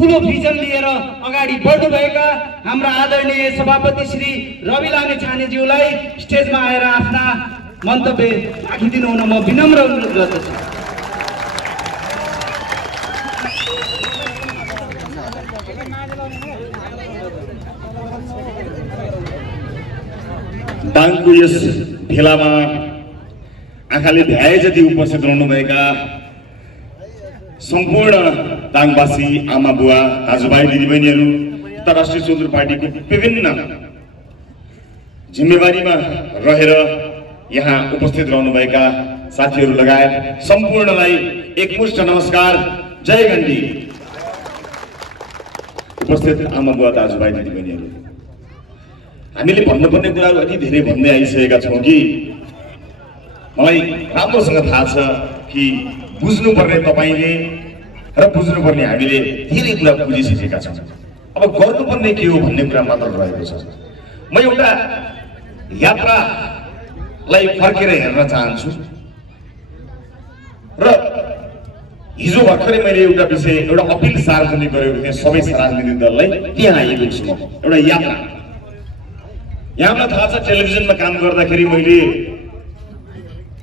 ठुलो भिजन लिएर अगाडि बढ्नुभएका हाम्रा आदरणीय सभापति श्री रविलामी छानेज्यूलाई स्टेजमा आएर आफ्ना मन्तव्य राखिदिनु हुन म विनम्र अनुरोध गर्दछु। दाङको यस भेलामा आँखाले भ्याए जति उपस्थित रहनुभएका सम्पूर्ण दाङवासी आमा बुवा दाजुभाइ दिदीबहिनीहरू तथा राष्ट्रिय स्वतन्त्र पार्टीको विभिन्न जिम्मेवारीमा रहेर यहाँ उपस्थित रहनुभएका साथीहरू लगायत सम्पूर्णलाई एकमुष्ट नमस्कार, जय गण्डी। उपस्थित आमा बुवा दाजुभाइ दिदीबहिनीहरू, हामीले भन्नुपर्ने कुराहरू अति धेरै भन्दै आइसकेका छौँ कि मलाई राम्रोसँग थाहा छ कि बुझ्नुपर्ने तपाईँले र बुझ्नुपर्ने हामीले धेरै कुरा बुझिसकेका छौँ। अब गर्नुपर्ने के हो भन्ने कुरा मात्र रहेको छ। म एउटा यात्रालाई फर्केर हेर्न चाहन्छु र हिजो भर्खरै मैले एउटा विषय, एउटा अपिल सार्वजनिक गरेको थिएँ सबै राजनीतिक दललाई। त्यहाँ आएको छु म एउटा यात्रा। यहाँलाई थाहा छ टेलिभिजनमा काम गर्दाखेरि मैले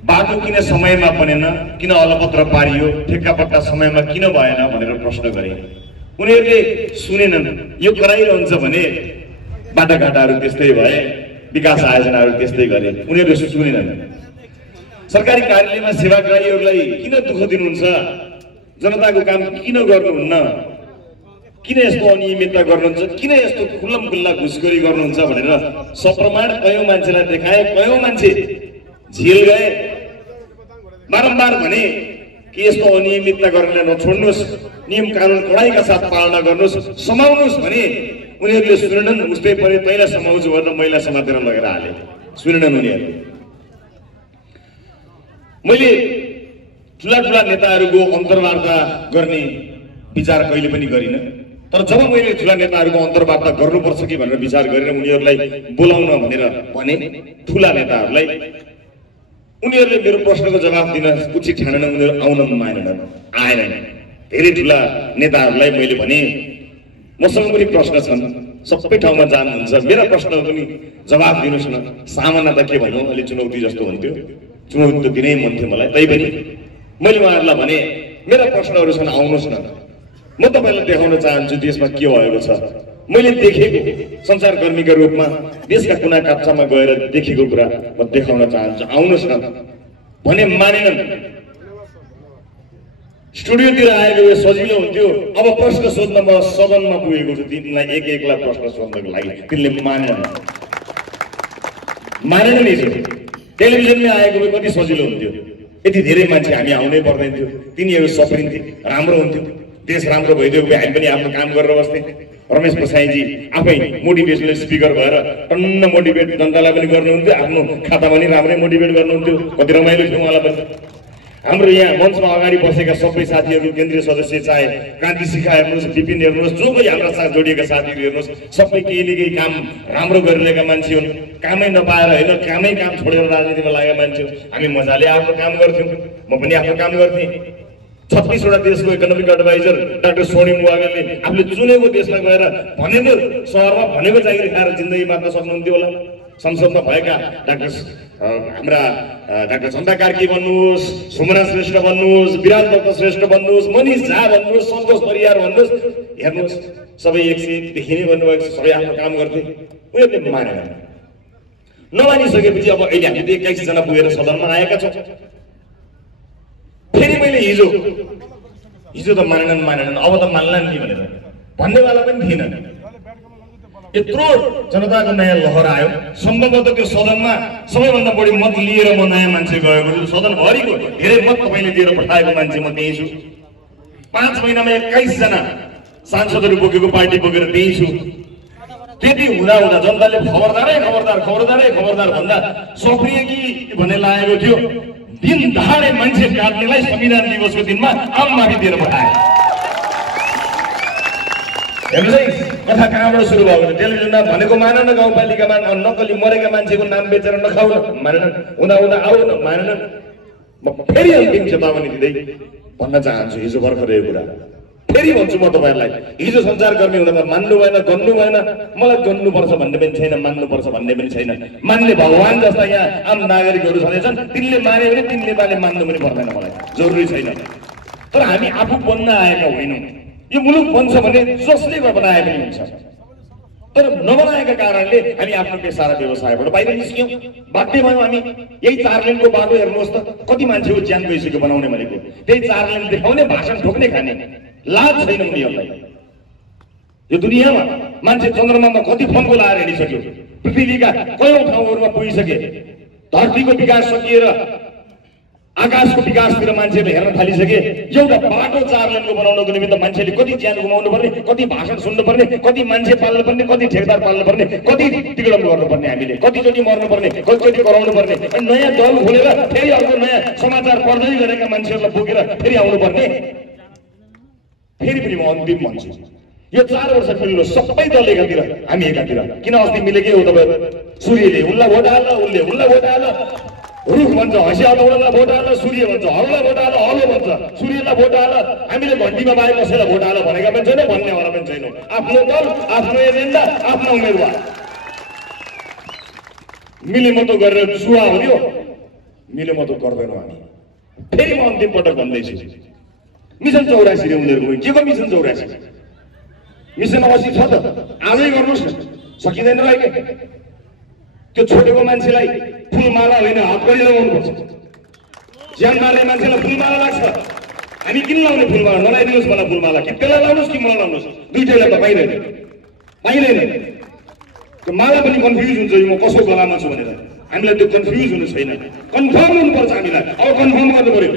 बाटो किन समयमा बनेन, किन अलपत्र पारियो, ठेक्कापट्टा समयमा किन भएन भनेर प्रश्न गरे। उनीहरूले सुनेनन्। यो गराइरहन्छ भने बाटाघाटाहरू त्यस्तै भए, विकास आयोजनाहरू त्यस्तै गरे, उनीहरूले सुनेनन्। सरकारी कार्यालयमा सेवाग्राहीहरूलाई किन दुःख दिनुहुन्छ, जनताको काम किन गर्नुहुन्न, किन यस्तो अनियमितता गर्नुहुन्छ, किन यस्तो खुल्लम खुल्ला घुसखोरी गर्नुहुन्छ भनेर सप्रमाण कयौं मान्छेलाई देखाए, कयौं मान्छे झेल गए। बारम्बार भने कि यस्तो अनियमितता गर्नलाई नछोड्नुहोस्, नियम कानुन कडाइका साथ पालना गर्नुहोस्, समाउनुहोस् भने उनीहरूले सुनेनन्। उस्तै परे तैँलाई समाउँछु भनेर महिला समातेर लगेर हाले, सुनेनन् उनीहरूले। मैले ठुला ठुला नेताहरूको अन्तर्वार्ता गर्ने विचार कहिले पनि गरिनँ, तर जब मैले ठुला नेताहरूको अन्तर्वार्ता गर्नुपर्छ कि भनेर विचार गरेर उनीहरूलाई बोलाउन भनेर भने ठुला नेताहरूलाई, उनीहरूले मेरो प्रश्नको जवाफ दिन उचित ठानेनन्। उनीहरू आउन मानेनन्, आएनन्। धेरै ठुला नेताहरूलाई मैले भने मसँग पनि प्रश्न छन्, सबै ठाउँमा जानुहुन्छ, मेरा प्रश्नहरू पनि जवाफ दिनुहोस् न। सामान्य त के भनौँ, अलि चुनौती जस्तो हुन्थ्यो, चुनौती त दिनै मन थियो मलाई। तैपनि मैले उहाँहरूलाई भने मेरा प्रश्नहरू छन्, आउनुहोस् न, म तपाईँलाई देखाउन चाहन्छु देशमा के भएको छ। मैले देखेको सञ्चारकर्मीका रूपमा देशका कुना काप्चामा गएर देखेको कुरा म देखाउन चाहन्छु, आउनुहोस् न भने मानेनन्। स्टुडियोतिर आएको भए सजिलो हुन्थ्यो। अब प्रश्न सोध्न म सदनमा पुगेको छु, तिनलाई एक एकलाई प्रश्न सोध्नको लागि। तिनले मानेनन्। हिजो टेलिभिजनमा आएको भए कति सजिलो हुन्थ्यो, यति धेरै मान्छे हामी आउनै पर्दैन थियो, तिनीहरू सप्रिन्थे, राम्रो हुन्थ्यो, देश राम्रो भइदिएको भए हामी पनि आफ्नो काम गरेर बस्थे। रमेश प्रसाईजी आफै मोटिभेसनल स्पिकर भएर टन्न मोटिभेट जनतालाई पनि गर्नुहुन्थ्यो, आफ्नो खातामा पनि राम्रै मोटिभेट गर्नुहुन्थ्यो, कति रमाइलो थियो उहाँलाई पनि। हाम्रो यहाँ मञ्चमा अगाडि बसेका सबै साथीहरू, केन्द्रीय सदस्य, चाहे क्रान्ति शिखा हेर्नुहोस्, विपिन हेर्नुहोस्, जो कोही हाम्रा साथ जोडिएका साथीहरू हेर्नुहोस्, सबै केही न केही काम राम्रो गरिरहेका मान्छे हुन्। कामै नपाएर होइन, कामै काम छोडेर राजनीतिमा लागेका मान्छे हो। हामी मजाले आफ्नो काम गर्थ्यौँ, म पनि आफ्नो काम गर्थेँ। 36वटा देशको इकोनोमिक एडभाइजर डाक्टर स्वर्णिम वागेलले आफूले चुनेको देशमा गएर भनेको सहरमा भनेको जागिर खाएर जिन्दगी बाँच्न सक्नुहुन्थ्यो होला। संसदमा भएका हाम्रा डाक्टर चन्दा कार्की भन्नुहोस्, सुमना श्रेष्ठ भन्नुहोस्, विराज दत्त श्रेष्ठ भन्नुहोस्, मनिष झा भन्नुहोस्, सन्तोष परियार भन्नुहोस्, हेर्नुहोस् सबै एकसितदेखि नै भन्नुभएको छ, सबै आफ्नो काम गर्थे। उनीहरूले मानेन। नमानिसकेपछि अब अहिले हामी 21 जना पुगेर सदनमा आएका छौँ। फेरि मैले हिजो त मानेनन्, अब त मान्लान् नि भनेर भन्नेवाला पनि थिएन। यत्रो जनताको नयाँ लहर आयो। सम्भवतः त्यो सदनमा सबैभन्दा बढी मत लिएर म नयाँ मान्छे गएको छु। सदनभरिको धेरै मत तपाईँले दिएर पठाएको मान्छे म त्यही छु। 5 महिनामा 21 जना सांसदहरू बोकेको पार्टी बोकेर त्यही छु। त्यति हुँदा जनताले खबरदार भन्दा सक्रिय कि भन्ने लागेको थियो। दिन दहाडे मान्छे काट्नेलाई संविधान दिवसको दिनमा आम माफी दिएर पठाए। हेर्नुहोस् है, कथा कहाँबाट सुरु भएको छ। टेलिभिजनमा भनेको मान न, गाउँपालिकामा नक्कली मरेका मान्छेको नाम बेचेर नखाउ न, मानेनन्। हुँदा आऊ न, मानेनन्। म फेरि अन्तिम चेतावनी दिँदै भन्न चाहन्छु, हिजो भर्खर यो कुरा फेरि भन्छु म तपाईँहरूलाई, हिजो सञ्चारकर्मी हुँदा त मान्नु भएन, गन्नु भएन, मलाई गन्नुपर्छ भन्ने पनि छैन, मान्नुपर्छ भन्ने पनि छैन। मान्ने भगवान् जस्ता यहाँ आम नागरिकहरू छँदैछन्, तिनले माने भने तिनले मान्नु पनि पर्दैन, मलाई जरुरी छैन। तर हामी आफू बन्न आएका होइनौँ। यो मुलुक बन्छ भने जसले बनाए पनि हुन्छ, तर नबनाएका कारणले हामी आफ्नो पेसा र व्यवसायबाट बाहिर निस्क्यौँ, बाध्य भयौँ हामी। यही 4 लेनको बाटो हेर्नुहोस् त, कति मान्छेको ज्यान गइसक्यो बनाउने भनेको। त्यही 4 लेन देखाउने, भाषण ठोक्ने, खाने लाज छैन उनीहरूलाई। यो दुनियाँमा मान्छे चन्द्रमामा कति फन्को लाएर हिँडिसक्यो, पृथ्वीका कयौं ठाउँहरूमा पुगिसके, धरतीको विकास सकिएर आकाशको विकासतिर मान्छेले हेर्न थालिसके। एउटा बाटो 4 लेनको बनाउनको निमित्त मान्छेले कति ज्यान गुमाउनु पर्ने, कति भाषण सुन्नु पर्ने, कति मान्छे पाल्नु पर्ने, कति ठेकदार पाल्नु पर्ने, कति तिगडम गर्नुपर्ने, हामीले कतिचोटि मर्नु पर्ने, कतिचोटि कराउनु पर्ने, अनि नयाँ दल खोलेर फेरि अर्को नयाँ समाचार पढ्दै गरेका मान्छेहरूलाई बोकेर फेरि आउनु पर्ने। फेरि पनि म अन्तिम भन्छु, यो 4 वर्ष मिल्नु सबै दल एकातिर, हामी एकातिर। किन अस्ति मिलेकै हो तपाईँ? सूर्यले उसलाई भोट हाल्न, उसले उसलाई भोट हाल्न, रुख भन्छ हँसिया दौडलाई भोट हाल्न, सूर्य भन्छ हल्ला भोट हाल्न, हलो भन्छ सूर्यलाई भोट हाल्न। हामीले घन्टीमा बाहेक कसैलाई भोट हाल्न भनेका पनि छैन, भन्नेवाला पनि छैन। आफ्नो दल, आफ्नो एजेन्डा, आफ्नो उम्मेदवार मिलेमतो गरेर जुवा हो त्यो, मिलेमतो गर्दैनौँ हामी। फेरि म अन्तिम पटक भन्दैछु, मिसन 84 रे उनीहरूको के को मिसन 84? मिसन 80 छ त, आजै गर्नुहोस् न, सकिँदैन र अहिले। त्यो छोडेको मान्छेलाई फुलमाला होइन हतकडी लगाउनुपर्छ। ज्यान मार्ने मान्छेलाई फुलमाला लाग्छ, हामी किन लाउने फुलमाला? नलाइदिनुहोस् मलाई फुलमाला, कि त्यसलाई लाउनुहोस् कि मलाई लाउनुहोस्, दुइटैलाई त पाइँदैन। त्यो माला पनि कन्फ्युज हुन्छ, म कसो गलामा छु भनेर। हामीलाई त्यो कन्फ्युज हुनु छैन, कन्फर्म हुनुपर्छ हामीलाई। अब कन्फर्म गर्नु पर्यो।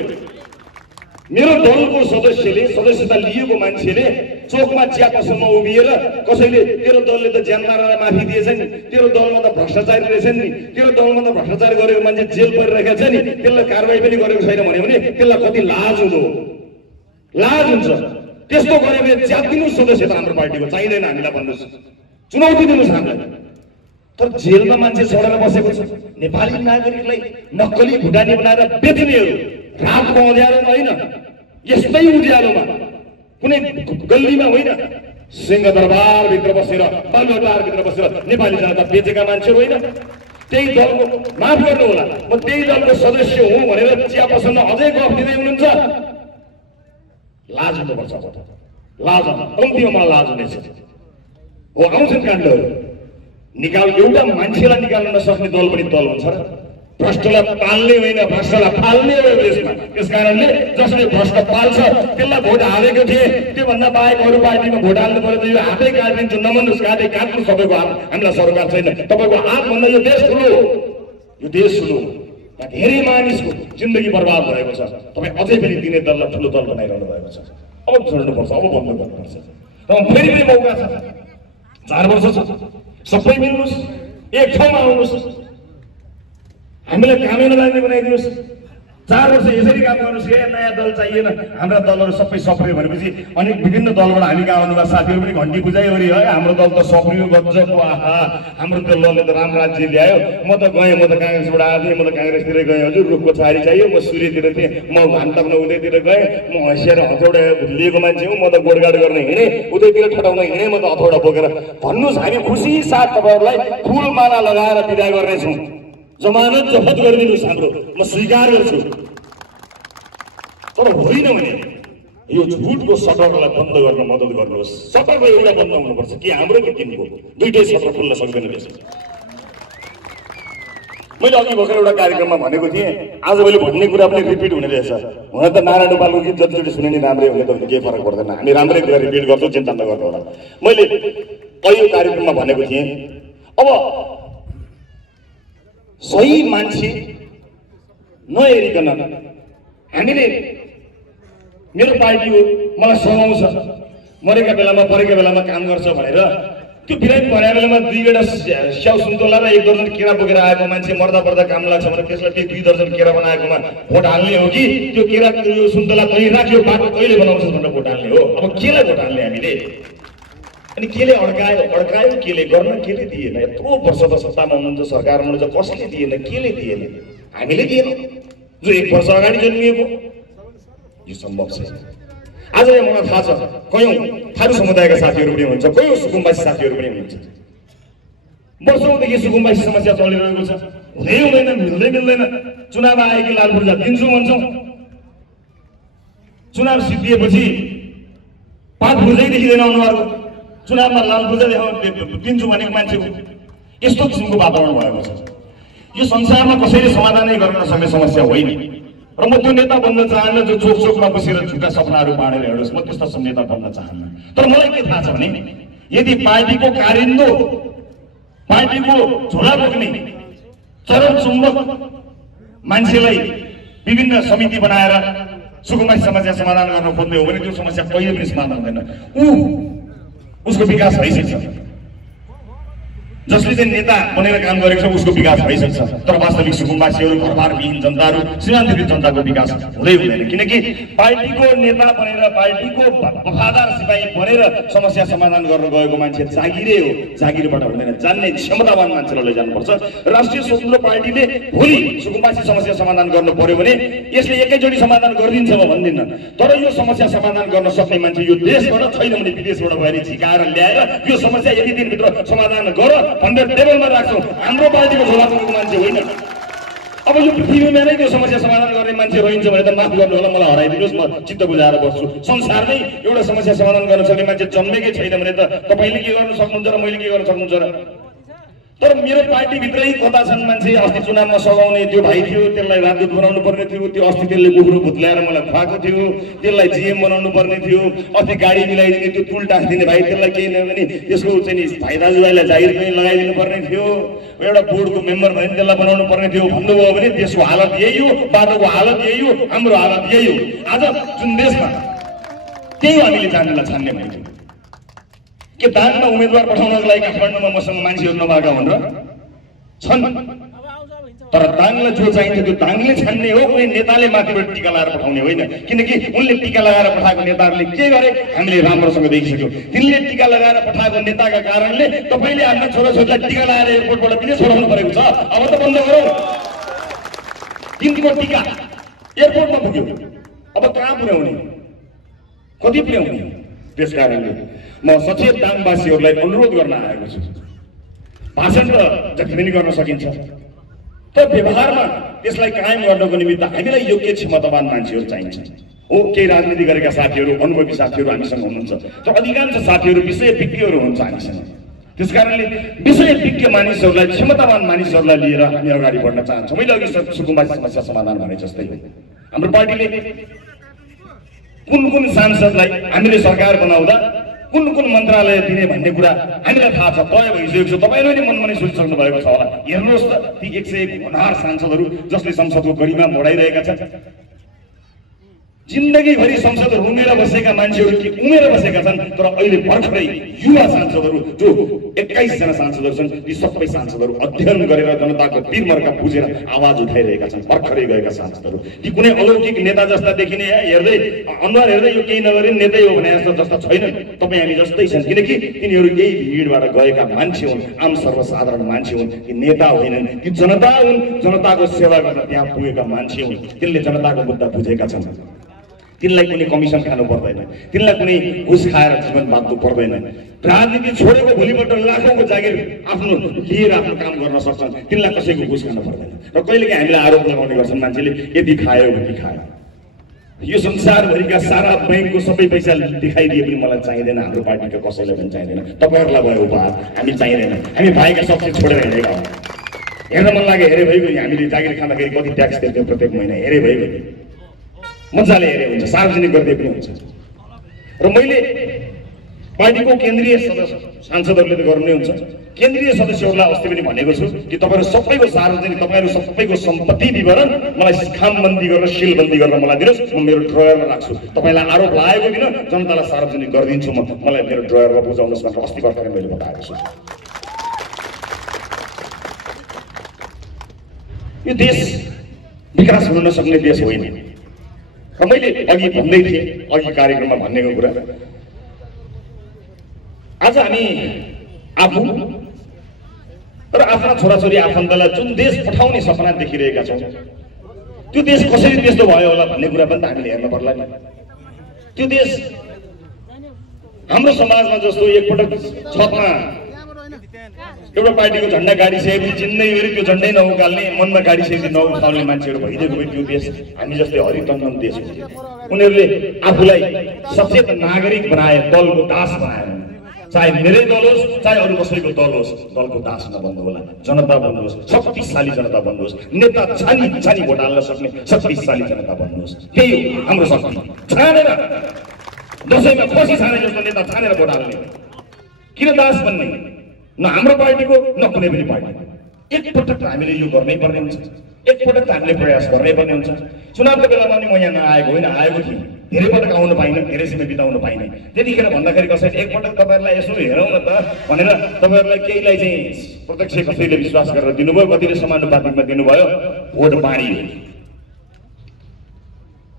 मेरो दलको सदस्यले, सदस्यता लिएको मान्छेले चोकमा चिया पसलमा उभिएर कसैले तेरो दलले त ज्यान मारेर माफी दिएछ नि, तेरो दलमा त भ्रष्टाचारी रहेछन् नि, तेरो दलमा त भ्रष्टाचार गरेको मान्छे जेल परिरहेको छ नि, त्यसलाई कारवाही पनि गरेको छैन भने त्यसलाई कति लाज हुँदो, लाज हुन्छ। त्यस्तो गरे भने च्यातिदिनुहोस् सदस्यता हाम्रो पार्टीको, चाहिँदैन हामीलाई भन्नुहोस्, चुनौती दिनुहोस् हामीलाई। तर जेलमा मान्छे छोडेर बसेको छ, नेपाली नागरिकलाई नक्कली भुटानी बनाएर बेच्नेहरू, रातको अँध्यारोमा होइन, यस्तै उज्यालोमा, कुनै गल्लीमा होइन, सिंहदरबारभित्र बसेर, बालुवाटारभित्र बसेर नेपाली जनता बेचेका मान्छेहरू होइन। त्यही दलको, माफ गर्नु होला, म त्यही दलको सदस्य हुँ भनेर चिया पसलमा अझै गफ दिँदै हुनुहुन्छ, लाज हुनुपर्छ। लाज, कम्तीमा मलाई लाज हुनेछ। हो आउँछन् काण्डहरू, एउटा मान्छेलाई निकाल्न नसक्ने दल पनि दल हुन्छ र? भ्रष्टलाई पाल्ने होइन, भ्रष्टलाई फाल्ने हो देशमा। त्यस कारणले जसले भ्रष्ट पाल्छ त्यसलाई भोट हालेको थिए, त्योभन्दा बाहेक अरू पार्टीमा भोट हाल्नु पर्यो त यो हातै काटिदिन्छु, नमान्नुहोस्, काटै काट्नु, सबैको हात, हामीलाई सरकार छैन। तपाईँको हातभन्दा यो देश ठुलो, यो देश ठुलो, यहाँ धेरै मानिसको जिन्दगी बर्बाद भएको छ। तपाईँ अझै पनि दिने दललाई ठुलो दल बनाइरहनु भएको छ। अब छोड्नुपर्छ, अब बन्द गर्नुपर्छ। र फेरि पनि मौका छ, 4 वर्ष छ, सबै मिल्नुहोस्, एक ठाउँमा आउनुहोस्, हामीलाई कामै नलाग्ने बनाइदिनुहोस्। 4 वर्ष यसरी काम गर्नुहोस्। नयाँ दल चाहिएन, हाम्रा दलहरू सबै सप्रियो भनेपछि अनेक विभिन्न दलबाट हामी कहाँ आउनुभयो साथीहरू पनि घन्टी बुझाइवरी है, हाम्रो दल त सप्रियो गजबको, आहा हाम्रो दलले त राम राज्य ल्यायो। म त गएँ, म त काङ्ग्रेसबाट आएको थिएँ, म त काङ्ग्रेसतिर गएँ, हजुर रुखको छारी चाहियो, म सूर्यतिर थिएँ, म भान्ताप्न उतैतिर गएँ, म हँसिएर हथौडा लिएको मान्छे हुँ, म त गोडगाड गर्न हिँडेँ, उतैतिर ठटाउन हिँडेँ, म त हथौडा बोकेर। भन्नुहोस्, हामी खुसी साथ तपाईँहरूलाई फुलमाला लगाएर बिदा गर्नेछौँ। जमानत जफत गरिदिनुहोस् हाम्रो, म स्वीकार गर्छु। तर होइन भने यो झुटको सटरलाई बन्द गर्न मद्दत गर्नुहोस्। सटर एउटा बन्द हुनुपर्छ, कि हाम्रो कि तिनको, दुइटै सटर खुल्न सक्दैन देशमा। मैले अघि भर्खर एउटा कार्यक्रममा भनेको थिएँ, आज मैले भन्ने कुरा पनि रिपिट हुने रहेछ। हुन त नारायण नेपालको गीत जतिचोटि सुने नि राम्रै हुने, त केही फरक पर्दैन, हामी राम्रै कुरा रिपिट गर्छौँ, चिन्ता नगर्नु होला। मैले यो कार्यक्रममा भनेको थिएँ, अब सही मान्छे नहेरिकन हामीले, मेरो पार्टी हो, मलाई समाउँछ, मरेका बेलामा परेका बेलामा काम गर्छ भनेर त्यो बिरामी भएका बेलामा 2 गेडा स्याउ सुन्तोला र 1 दर्जन केरा बोकेर आएको मान्छे मर्दा पर्दा काम लाग्छ भने त्यसलाई त्यो 2 दर्जन केरा बनाएकोमा भोट हाल्ने हो कि त्यो केरा त्यो सुन्तोला कहिले राख्यो, बाटो कहिले बनाउँछ भनेर भोट हाल्ने हो? अब केलाई भोट हाल्ने हामीले? अनि केले अड्कायो केले गर्न, केले दिएन? यत्रो वर्ष सत्तामा हुनुहुन्छ, सरकारमा हुनुहुन्छ, कसले दिएन, केले दिएन? हामीले दिएन, जो 1 वर्ष अगाडि जन्मिएको। यो सम्भव छैन। आज यहाँ मलाई थाहा छ कयौं थारू समुदायका साथीहरू पनि हुनुहुन्छ, कयौं सुकुम्बासी साथीहरू पनि हुनुहुन्छ। वर्षौंदेखि सुकुम्बासी समस्या चलिरहेको छ, हुँदै हुँदैन, मिल्दै मिल्दैन। चुनाव आए कि लाल पूर्जा दिन्छु भन्छौँ, चुनाव सिद्धिएपछि पाँच पूजै देखिँदैन अनुहारको, चुनावमा लाल पूजा दिन्छु भनेको मान्छे हो। यस्तो किसिमको वातावरण भएको छ। यो संसारमा कसैले समाधानै गर्न नसक्ने समस्या होइन। र म त्यो नेता बन्न चाहन्न जो चोक चोकमा बसेर झुटा सपनाहरू बाँडेर हिँडोस्, म त्यस्तो नेता बन्न चाहन्न। तर मलाई के थाहा छ भने यदि पार्टीको कारिन्दो, पार्टीको झोला बोक्ने चरम चुम्बक मान्छेलाई विभिन्न समिति बनाएर सुकुम्बासी समस्या समाधान गर्न खोज्ने हो भने त्यो समस्या कहिले पनि समाधान हुँदैन। उसको विकास भइसक्छ, जसले चाहिँ नेता बनेर काम गरेको छ उसको विकास भइसक्छ। तर वास्तविक सुकुम्बासीहरू, घरबारविहीन जनताहरू, सीमान्तकृत जनताको विकास हुँदै हुँदैन। किनकि पार्टीको नेता बनेर, पार्टीको वफादार सिपाही बनेर समस्या समाधान गर्न गएको मान्छे जागिरै हो, जागिरबाट हुँदैन। जान्ने क्षमतावान मान्छेलाई लैजानुपर्छ। राष्ट्रिय स्वतन्त्र पार्टीले भोलि सुकुम्बासी समस्या समाधान गर्नु पर्यो भने यसले एकैचोटि समाधान गरिदिन्छ म भन्दिनँ, तर यो समस्या समाधान गर्न सक्ने मान्छे यो देशबाट छैन भने विदेशबाट गएर झिकाएर ल्याएर यो समस्या यति दिनभित्र समाधान गर भनेर टेबलमा राख्छौँ। हाम्रो पार्टीको झोला बोकेको मान्छे होइन। अब यो पृथ्वीमा नै त्यो समस्या समाधान गर्ने मान्छे रहन्छ भने त माफ गर्नु होला, मलाई हराइदिनुहोस्, म चित्त बुझाएर बस्छु। संसारमै एउटा समस्या समाधान गर्न सक्ने मान्छे जन्मेकै छैन भने त तपाईँले के गर्न सक्नुहुन्छ र मैले के गर्न सक्नुहुन्छ र? तर मेरो पार्टीभित्रै कता छन् मान्छे। अस्ति चुनावमा सघाउने त्यो भाइ थियो, त्यसलाई राजदूत बनाउनु पर्ने थियो, त्यो अस्ति त्यसले कुकुरो भुत्ल्याएर मलाई खुवाएको थियो, त्यसलाई जिएम बनाउनु पर्ने थियो। अस्ति गाडी मिलाइदिने त्यो टुल टाक्स दिने भाइ, त्यसलाई केही नभए पनि त्यसको चाहिँ भाइ दाजुभाइलाई जागिर पनि लगाइदिनु पर्ने थियो। एउटा बोर्डको मेम्बर भने त्यसलाई बनाउनु पर्ने थियो। भन्नुभयो भने देशको हालत यही हो, बाटोको हालत यही हो, हाम्रो हालत यही हो। आज जुन देशमा त्यही हामीले जान्नेलाई छान्ने भनेको के दाङमा उम्मेदवार पठाउनको लागि काठमाडौँमा मसँग मान्छेहरू नभएका हुन् र छन्। तर दाङलाई जो चाहिन्छ त्यो दाङले छान्ने हो, कुनै नेताले माथिबाट टिका लगाएर पठाउने होइन। किनकि उनले टिका लगाएर पठाएको नेताहरूले के गरे हामीले राम्रोसँग देखिसक्यौँ। तिनले टिका लगाएर पठाएको नेताका कारणले तपाईँले आफ्ना छोराछोरीलाई टिका लगाएर एयरपोर्टबाट विदेश पठाउनु परेको छ। अब त बन्द गरौँ। तिनको टिका एयरपोर्टमा पुग्यो, अब कहाँ पुर्याउने, कति पुर्याउने? त्यस कारणले म सचेत दाङवासीहरूलाई अनुरोध गर्न आएको छु। भाषण त जति पनि गर्न सकिन्छ, तर व्यवहारमा त्यसलाई कायम गर्नको निमित्त हामीलाई योग्य क्षमतावान मान्छेहरू चाहिन्छ। हो, केही राजनीति गरेका साथीहरू, अनुभवी साथीहरू हामीसँग हुनुहुन्छ, तर अधिकांश साथीहरू विषय विज्ञहरू हुन्छ हामीसँग। त्यस कारणले विषय विज्ञ मानिसहरूलाई, क्षमतावान मानिसहरूलाई लिएर हामी अगाडि बढ्न चाहन्छौँ। मैले अघि सुकुम्बासी समस्या समाधान भने जस्तै हो, हाम्रो पार्टीले कुन कुन सांसदलाई हामीले सरकार बनाउँदा कुन कुन मन्त्रालय दिने भन्ने कुरा हामीलाई थाहा छ, तय भइसकेको छ। तपाईँले नि मनमा नै सोचिसक्नु भएको छ होला। हेर्नुहोस् त ती 101 होनहार सांसदहरू जसले संसदको गरिमा बढाइरहेका छन्। जिन्दगीभरि संसद रुमेर बसेका मान्छेहरू कि उमेर बसेका छन्, तर अहिले भर्खरै युवा सांसदहरू जो 21 जना सांसदहरू छन्, ती सबै सांसदहरू अध्ययन गरेर जनताको पिरमर्का बुझेर आवाज उठाइरहेका छन्। भर्खरै गएका सांसदहरू ती कुनै अलौकिक नेता जस्ता देखिने, हेर्दै अनुहार हेर्दै यो केही नगरी नेतै हो भने जस्ता छैनन्। तपाईँ हामी जस्तै छन्, किनकि तिनीहरू यही भिडबाट गएका मान्छे हुन्, आम सर्वसाधारण मान्छे हुन्। ती नेता होइनन्, ती जनता हुन्। जनताको सेवा गर्न त्यहाँ पुगेका मान्छे हुन्। तिनले जनताको मुद्दा बुझेका छन्। तिनलाई कुनै कमिसन खानु पर्दैन, तिनलाई कुनै घुस खाएर जीवन बाँच्नु पर्दैन। राजनीति छोडेको भोलिपल्ट लाखौँको जागिर आफ्नो लिएर आफ्नो काम गर्न सक्छन्। तिनलाई कसैको घुस खानु पर्दैन। र कहिलेकाहीँ हामीलाई आरोप लगाउने गर्छन् मान्छेले, यदि खायो उति खायो। यो संसारभरिका सारा बैंकको सबै पैसा देखाइदिए पनि मलाई चाहिँदैन, हाम्रो पार्टीको कसैलाई पनि चाहिँदैन। तपाईँहरूलाई भयो उपहार, हामी चाहिँदैन। हामी भाइका सब्सिडी छोडेर हिँडेका हौँ। हेर्न मन लाग्यो, हेरे भइगयो। हामीले जागिर खाँदाखेरि कति ट्याक्स तिर्थ्यौँ प्रत्येक महिना, हेरे भइगयो। मजाले हेरे हुन्छ, सार्वजनिक गर्दै पनि हुन्छ। र मैले पार्टीको केन्द्रीय सांसदहरूले त गर्नै हुन्छ, केन्द्रीय सदस्यहरूलाई अस्ति पनि भनेको छु कि तपाईँहरू सबैको सार्वजनिक, तपाईँहरू सबैको सम्पत्ति विवरण मलाई खामबन्दी गरेर सिलबन्दी गरेर मलाई दिनुहोस्, म मेरो ड्रयरमा राख्छु। तपाईँलाई आरोप लागेको दिन जनतालाई सार्वजनिक गरिदिन्छु, मलाई मेरो ड्रयरमा बुझाउनुहोस् भनेर अस्ति भर्खरै मैले बताएको छु। यो देश विकास हुन नसक्ने देश होइन। र मैले अघि भन्दै थिएँ, अघि कार्यक्रममा भन्नेको कुरा, आज हामी आफू र आफ्ना छोराछोरी आफन्तलाई जुन देश पठाउने सपना देखिरहेका छौँ, त्यो देश कसरी त्यस्तो भयो होला भन्ने कुरा पनि त हामीले हेर्नु पर्ला नि। त्यो देश हाम्रो समाजमा जस्तो एकपटक छतमा एउटा पार्टीको झन्डा गाडिसकेपछि जिन्दगीभरि त्यो झन्डै नउकाल्ने, मनमा गाडिसकेपछि नउठाउने मान्छेहरू भइदिएको भए त्यो देश हामी जस्तै हरितन्डन देश हुन्थ्यो। उनीहरूले आफूलाई सचेत नागरिक बनाए, दलको दास बनाए। चाहे मेरै दल होस्, चाहे अरू कसैको दल होस्, दलको दास नबन्नु होला, जनता बन्नुहोस्, शक्तिशाली जनता बन्नुहोस्, नेता छानी छानी भोट हाल्न सक्ने शक्तिशाली जनता बन्नुहोस्। त्यही हो हाम्रो शक्ति। छानेर दसैँमा खसी छाने जस्तो नेता छानेर भोट हाल्ने, किन दास बन्ने? न हाम्रो पार्टीको न कुनै पनि पार्टीको। एकपटक हामीले यो गर्नै पर्ने हुन्छ, एकपटक हामीले प्रयास गर्नै पर्ने हुन्छ। चुनावको बेलामा पनि म यहाँ नआएको होइन, आएको थिएँ, धेरै पटक आउनु पाइनँ, धेरै समय बिताउनु पाइनँ। त्यतिखेर भन्दाखेरि कसैले एकपटक तपाईँहरूलाई यसो हेरौँ न त भनेर तपाईँहरूलाई केहीलाई चाहिँ प्रत्यक्ष कसैले विश्वास गरेर दिनुभयो, कतिले समानुपातिकमा दिनुभयो, भोट बाँडियो।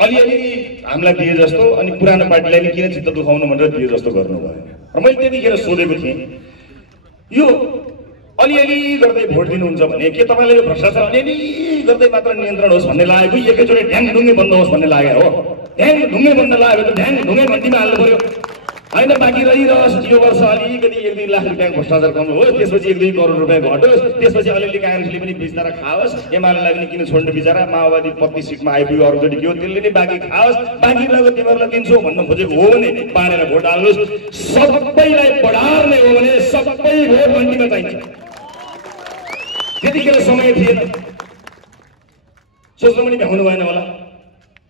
अलिअलि हामीलाई दिए जस्तो अनि पुरानो पार्टीलाई नि किन चित्त दुखाउनु भनेर दिए जस्तो गर्नुभयो। र मैले त्यतिखेर सोधेको थिएँ, यो अलिअलि गर्दै भोट दिनुहुन्छ भने के तपाईँलाई यो भ्रष्टाचार अलिअलि गर्दै मात्र नियन्त्रण होस् भन्ने लागेको, एकैचोटि ढ्याङ ढुङ्गे बन्द होस् भन्ने लाग्यो हो? ढ्याङ ढुङ्गे बन्द लाग्यो त ढ्याङ ढुङ्गे घन्टीमा हाल्नु पर्यो होइन? बाँकी रहिरहोस्, यो वर्ष अलिकति 1-2 लाख रुपियाँ भ्रष्टाचार कम होस्, त्यसपछि 1-2 करोड रुपियाँ घटोस्, त्यसपछि अलिअलि काङ्ग्रेसले पनि बिस्तारा खाओस्, एमालेलाई पनि किन छोड्नु बिचरा, माओवादी 35 सिटमा आइपुग्यो, अरूचोटि के हो त्यसले नै बाँकी खाओस्, बाँकी रहेको तिमीहरूलाई दिन्छु भन्न खोजेको हो भने बाँडेर भोट हाल्नुहोस्। सबैलाई बढार्ने हो भने सबै भोट घन्टीमा चाहिन्छ। त्यतिखेर समय थिएन, सोच्नु पनि भ्याउनु भएन होला।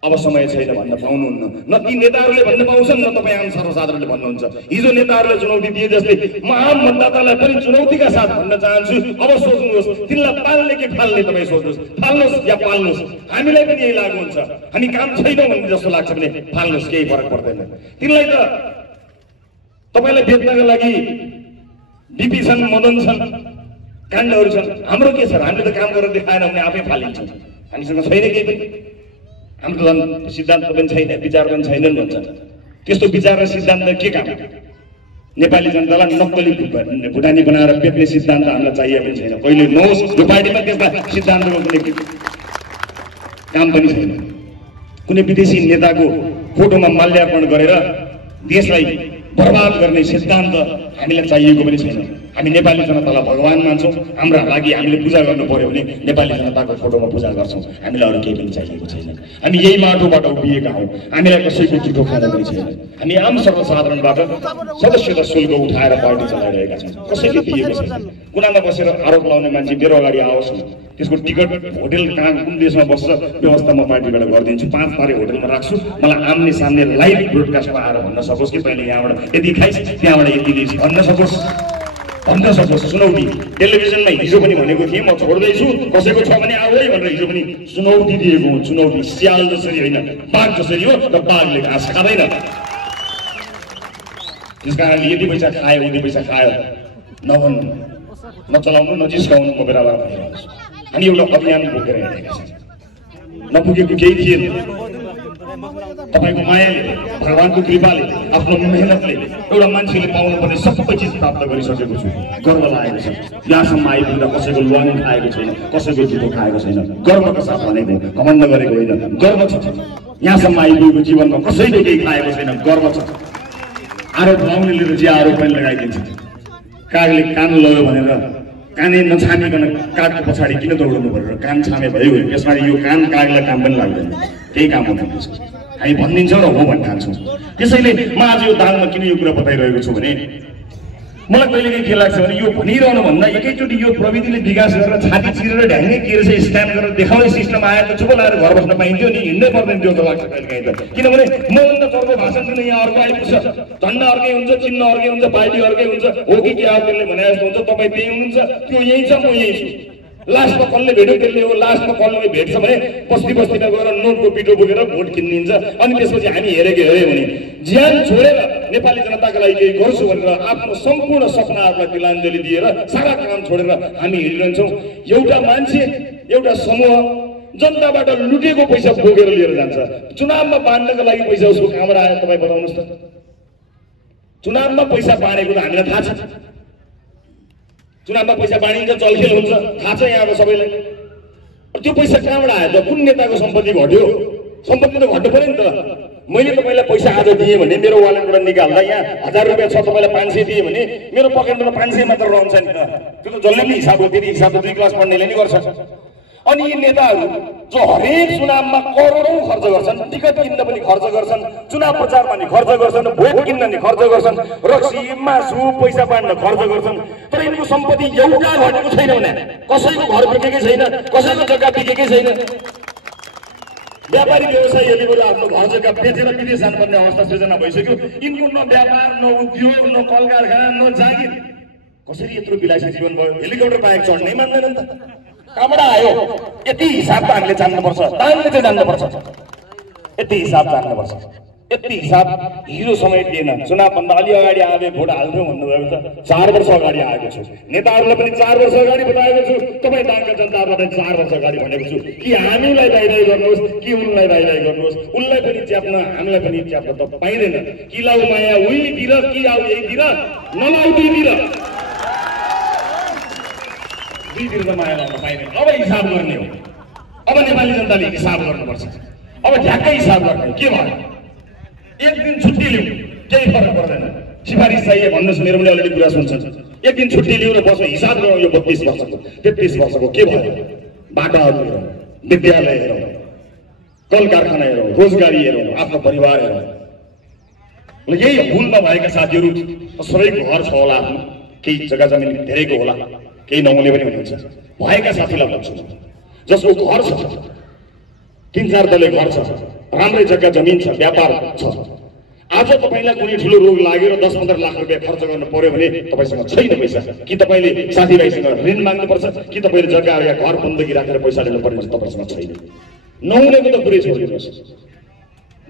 अब समय छैन भन्न पाउनुहुन्न, न ती नेताहरूले भन्न पाउँछन्, न तपाईँ आम सर्वसाधारणले भन्नुहुन्छ। हिजो नेताहरूले चुनौती दिए जस्तै म आम मतदातालाई पनि चुनौतीका साथ भन्न चाहन्छु, अब सोच्नुहोस् तिनलाई पाल्ने कि फाल्ने, तपाईँ सोच्नुहोस्, फाल्नुहोस् या पाल्नुहोस्। हामीलाई पनि यही लागु हुन्छ, हामी काम छैनौँ भन्ने जस्तो लाग्छ भने फाल्नुहोस्, केही फरक पर्दैन। तिनलाई त तपाईँलाई बेच्नका लागि बिपी छन्, मदन छन्, काण्डहरू छन्। हाम्रो के छ, हामीले त काम गरेर देखाएन भने आफै फालिन्छौँ। हामीसँग छैन केही पनि, हाम्रो झन् सिद्धान्त पनि छैन, विचार पनि छैनन् भन्छ। त्यस्तो विचार र सिद्धान्त के काम? नेपाली जनतालाई नक्कली भुटानी बनाएर बेच्ने सिद्धान्त हामीलाई चाहिएको पनि छैन, कहिले नहोस्। यो पार्टीमा त्यस्ता सिद्धान्तको कुनै काम पनि छैन। कुनै विदेशी नेताको फोटोमा माल्यार्पण गरेर देशलाई बर्बाद गर्ने सिद्धान्त हामीलाई चाहिएको पनि छैन। हामी नेपाली जनतालाई भगवान मान्छौँ, हाम्रा लागि हामीले पूजा गर्नु पर्यो भने नेपाली जनताको फोटोमा पूजा गर्छौँ, हामीलाई अरू केही पनि चाहिएको छैन। हामी यही माटोबाट उभिएका हौँ, हामीलाई कसैको जुठो खान पनि छैन। हामी आम सर्वसाधारणबाट सदस्यता शुल्क उठाएर पार्टी चलाइरहेका छौँ, कसैले दिएको छैन। कुनामा बसेर आरोप लाउने मान्छे मेरो अगाडि आओस् न, त्यसको टिकट होटेल कहाँ कुन देशमा बस्छ व्यवस्था म पार्टीबाट गरिदिन्छु, 5 तारे होटेलमा राख्छु, मलाई आम्ने सामने लाइभ ब्रोडकास्टमा आएर भन्न सकोस् कि तैँले यहाँबाट यति खाइस्, त्यहाँबाट यति लिइस् भन्न सकोस्, भन्न सकोस्। चुनौती टेलिभिजनमा हिजो पनि भनेको थिएँ, म छोड्दैछु, कसैको छ भने आऊ है भनेर हिजो पनि चुनौती दिएको हुँ। चुनौती स्याल जसरी होइन, बाघ जसरी हो, र बाघले घाँस खाँदैन। त्यस कारणले यति पैसा खायो उति पैसा खायो नभन्नु, नचलाउनु, नजिस्काउनु, म बेला भनिरहन्छु। हामी एउटा अभियान बोकेर हिँडेका छौँ, नपुगेको केही थिएन। तपाईँको मायाले, भगवानको कृपाले, आफ्नो मेहनतले एउटा मान्छेले पाउनुपर्ने सबै चिज प्राप्त गरिसकेको छु। गर्व लागेको छ। यहाँसम्म आइपुग्दा कसैको लोन खाएको छैन, कसैको जुठो खाएको छैन। गर्वका साथ भनेको, घमण्ड गरेको होइन, गर्व छ। यहाँसम्म आइपुगेको जीवनमा कसैले केही खाएको छैन, गर्व छ। आरोप लाउनेले त जे आरोप पनि लगाइदिन्छ। कागले कान लग्यो भनेर कानै नछामिकन कागको पछाडि किन दौडनु भनेर कान छामे भयो, यसमा यो कान कागलाई काम पनि लाग्दैन, केही काम हुँदैन। हामी भनिदिन्छौँ र हो भन्न थाल्छौँ। त्यसैले म आज यो दालमा किन यो कुरा बताइरहेको छु भने मलाई कहिलेकाहीँ के लाग्छ भने यो भनिरहनु भन्दा एकैचोटि यो प्रविधिले विकास गरेर छाती चिरेर ढ्याङ्गै केरेर चाहिँ स्क्यान गरेर देखाउने सिस्टम आएर त चुप लाएर घर बस्न पाइन्थ्यो नि, हिँड्नै पर्दैन थियो त लाग्छ कहिलेकाहीँ त। किनभने मभन्दा चर्को भाषण दिनु यहाँ अर्को आइपुग्छ, झन्डा अर्कै हुन्छ, चिन्ह अर्कै हुन्छ, पार्टी अर्कै हुन्छ, हो कि के त्यसले भने जस्तो हुन्छ। तपाईँ त्यही हुनुहुन्छ, त्यो यही छ, म यही छु। लास्टमा कसले भेट्यो त्यसले हो, लास्टमा कसले भेट्छ भने बस्ती बस्तीमा गएर नोटको पिठो बोकेर भोट किनिदिन्छ। अनि त्यसपछि हामी हेरेको हेऱ्यो भने ज्यान छोडेर नेपाली जनताको लागि केही गर्छु भनेर आफ्नो सम्पूर्ण सपनाहरूलाई तिलाञ्जली दिएर सारा काम छोडेर हामी हिँडिरहन्छौँ। एउटा मान्छे, एउटा समूह जनताबाट लुटेको पैसा बोकेर लिएर जान्छ। चुनावमा बाँड्नको लागि पैसा उसको कहाँबाट आयो तपाईँ बताउनुहोस् त? चुनावमा पैसा बाँडेको त हामीलाई थाहा छ। चुनावमा पैसा बाँडिन्छ, चलखेल हुन्छ, थाहा छ यहाँको सबैलाई। त्यो पैसा कहाँबाट आयो त? कुन नेताको सम्पत्ति घट्यो? सम्पत्ति त घट्नु पर्यो नि त। मैले तपाईँलाई पैसा आज दिएँ भने मेरो वालेटबाट निकाल्दा यहाँ 1000 रुपियाँ छ, तपाईँलाई 500 दिएँ भने मेरो पकेटमा 500 मात्र रहन्छ नि त। त्यो त जसले पनि हिसाब हो, त्यति हिसाब त 2 क्लास पढ्नेले नि गर्छ। अनि यी नेताहरू जो हरेक चुनावमा करोडौं खर्च गर्छन्, टिकट किन्न पनि खर्च गर्छन्, चुनाव प्रचारमा नि खर्च गर्छन्, भोट किन्न नि खर्च गर्छन्, रक्सी मासु पैसा बाँड्न खर्च गर्छन्, तर यिनको सम्पत्ति एउटा घटेको छैन भने, कसैको घर बिकेकै छैन, कसैको जग्गा बिकेकै छैन। व्यापारी व्यवसायीहरूले बरु आफ्नो घर जग्गा बेचेर विदेश जानुपर्ने अवस्था सृजना भइसक्यो। यिनको न व्यापार, न उद्योग, न कल कारखाना, न जागिर। कसरी यत्रो विलासी जीवन भयो? हेलिकप्टर बाहेक चढ्नै मान्दैनन् त। कहाँबाट आयो? यति हिसाब त हामीले जान्नुपर्छ, तानले चाहिँ जान्नुपर्छ, यति हिसाब जान्नुपर्छ। यति हिसाब हिजो समय थिएन, चुनावभन्दा अलि अगाडि आए भोट हाल्थ्यौँ भन्नुभएको त 4 वर्ष अगाडि आएको छु। नेताहरूलाई पनि 4 वर्ष अगाडि बताएको छु, तपाईँ दाङका जनताहरूलाई पनि 4 वर्ष अगाडि भनेको छु कि हामीलाई दाइ गर्नुहोस् कि उनलाई दाइ गर्नुहोस्, उनलाई पनि च्याप्न हामीलाई पनि च्याप्न त पाइँदैन। कि लाउ माया उहीतिर कि आऊ यहीतिर, नलाउ दुईतिर, दुईतिर त माया लाउन पाइँदैन। अब हिसाब गर्ने हो, अब नेपाली जनताले हिसाब गर्नुपर्छ। अब झ्याक्कै हिसाब गर्ने के भयो? एक दिन छुट्टी लिउँ, केही फरक पर्दैन। सिफारिस चाहिए भन्नुहोस्, मेरो पनि अलरेडी कुरा सुन्छन्। एक दिन छुट्टी लिउँ र बस्नु, हिसाब गरौँ यो 32 वर्षको 33 वर्षको के भयो? बाटाहरू हेरौँ, विद्यालय हेरौँ, कल कारखाना हेरौँ, रोजगारी हेरौँ, आफ्नो परिवार हेरौँ। यही भुल नभएका साथीहरू सबैको घर छ होला, आफ्नो केही जग्गा जमिन धेरैको होला, केही नहुने पनि हुनुहुन्छ। भएका साथीलाई भन्छु, जसको घर छ, 3-4 तले घर छ, राम्रै जग्गा जमिन छ, व्यापार छ, आज तपाईँलाई कुनै ठुलो रोग लाग्यो र 10-15 लाख रुपियाँ खर्च गर्नु पर्यो भने तपाईँसँग छैन पैसा, कि तपाईँले साथीभाइसँग ऋण माग्नुपर्छ, कि तपाईँले जग्गा या घर बन्दगी राखेर पैसा लिनु पर्ने तपाईँसँग छैन। नहुनेको त पुरै छोडिदिनुहोस्।